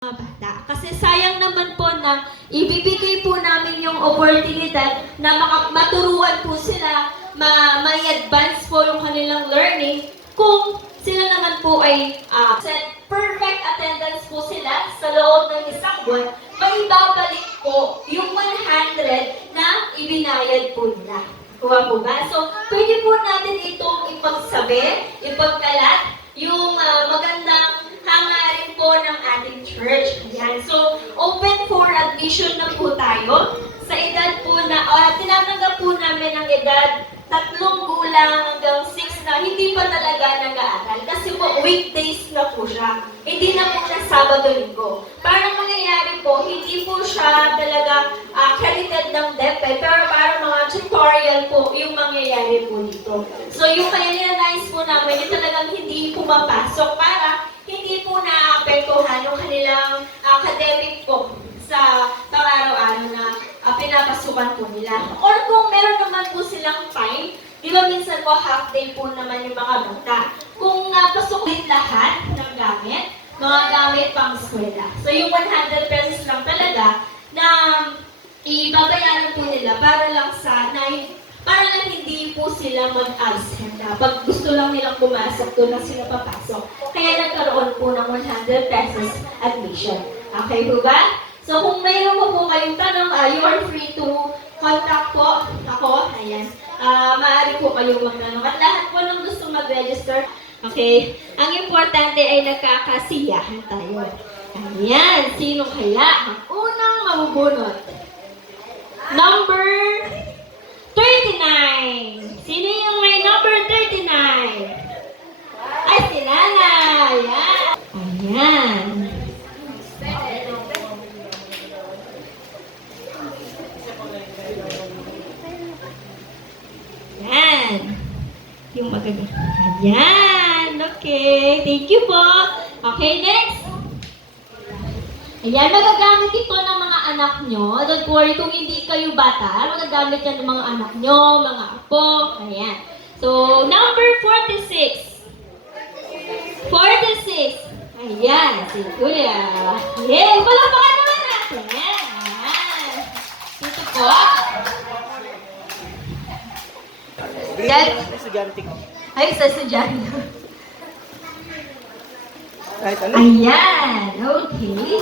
mga bata. Kasi sayang naman po na ibibigay po namin yung oportunidad na maturuan po sila, may-advance po yung kanilang learning kung sila naman po ay perfect attendance po sila sa loob ng isang buwan, maibabalik po yung 100 na ibinayad po nila. Kuha po ba? So, pwede po natin itong ipagsabi, ipagkalat, yung magandang hangarin po ng ating church. Ayan. So, open for admission na po tayo. Sa edad po na, tinatanggap po namin ang edad 3 gulang hanggang 6 na hindi pa talaga nag-aaral. Kasi po, weekdays na po siya. Hindi na po siya Sabado-Linggo. Parang mangyayari po, hindi po siya talaga credited ng DepEd, pero parang mga tutorial po yung mangyayari po dito. So, yung kaya nilalize po namin, yung talagang hindi pumapasok para hindi po naapektuhan yung kanilang academic po sa pang-araw-araw na pinapasukan po nila. Or kung meron naman po silang time, di ba minsan po half day po naman yung mga bata. Kung pasukin lahat ng gamit, mga gamit pang eskwela. So yung 100 pesos lang talaga na ibabayaran po nila para lang hindi po sila mag-absent. Pag gusto lang nilang pumasok, doon lang sila papasok. Kaya nagkaroon po ng 100 pesos admission. Okay po ba? So kung mayroon po kayong tanong, you are free to contact po ako. Ayan. Maaari po kayong magtanong. At lahat po nang gusto mag-register, okay, ang importante ay nagkakasiyahan tayo. Ayan. Sino kaya ang unang mabubunot? Number 39. Sino yung may number 39? Ay, si Lala. Ayan. Ayan. Ayan. Yung maganda. Ayan. Okay. Thank you po. Okay, next. Ayan, magagamit ito ng mga anak nyo. Don't worry, kung hindi kayo bata, magagamit yan ng mga anak nyo, mga apo. Ayan. So, number 46. 46. Ayan, si Kuya. Yay! Palapakan naman natin. Ayan. Dito po. Yan. Ay, sa estudyante. Ayan. Okay.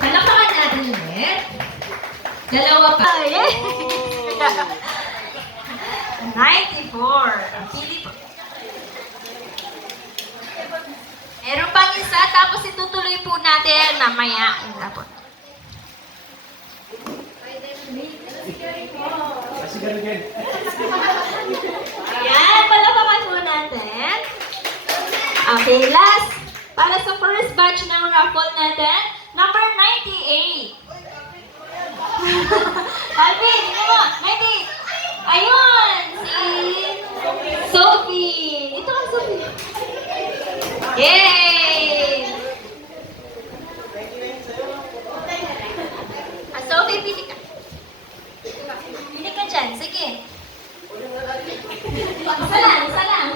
Palapakan natin ulit. Dalawa pa. Yay! 94. Pili po. Meron pang isa, tapos itutuloy po natin mamaya. Tapos. Ayan, palapakan po natin. Okay, last. Para sa first batch ng raffle natin, number 98. Alvin, hindi mo, 98. Ayun, si Sophie. Ito ka, Sophie. Yay! Sophie, pili ka. Pili ka dyan, sige. Isa lang, isa lang.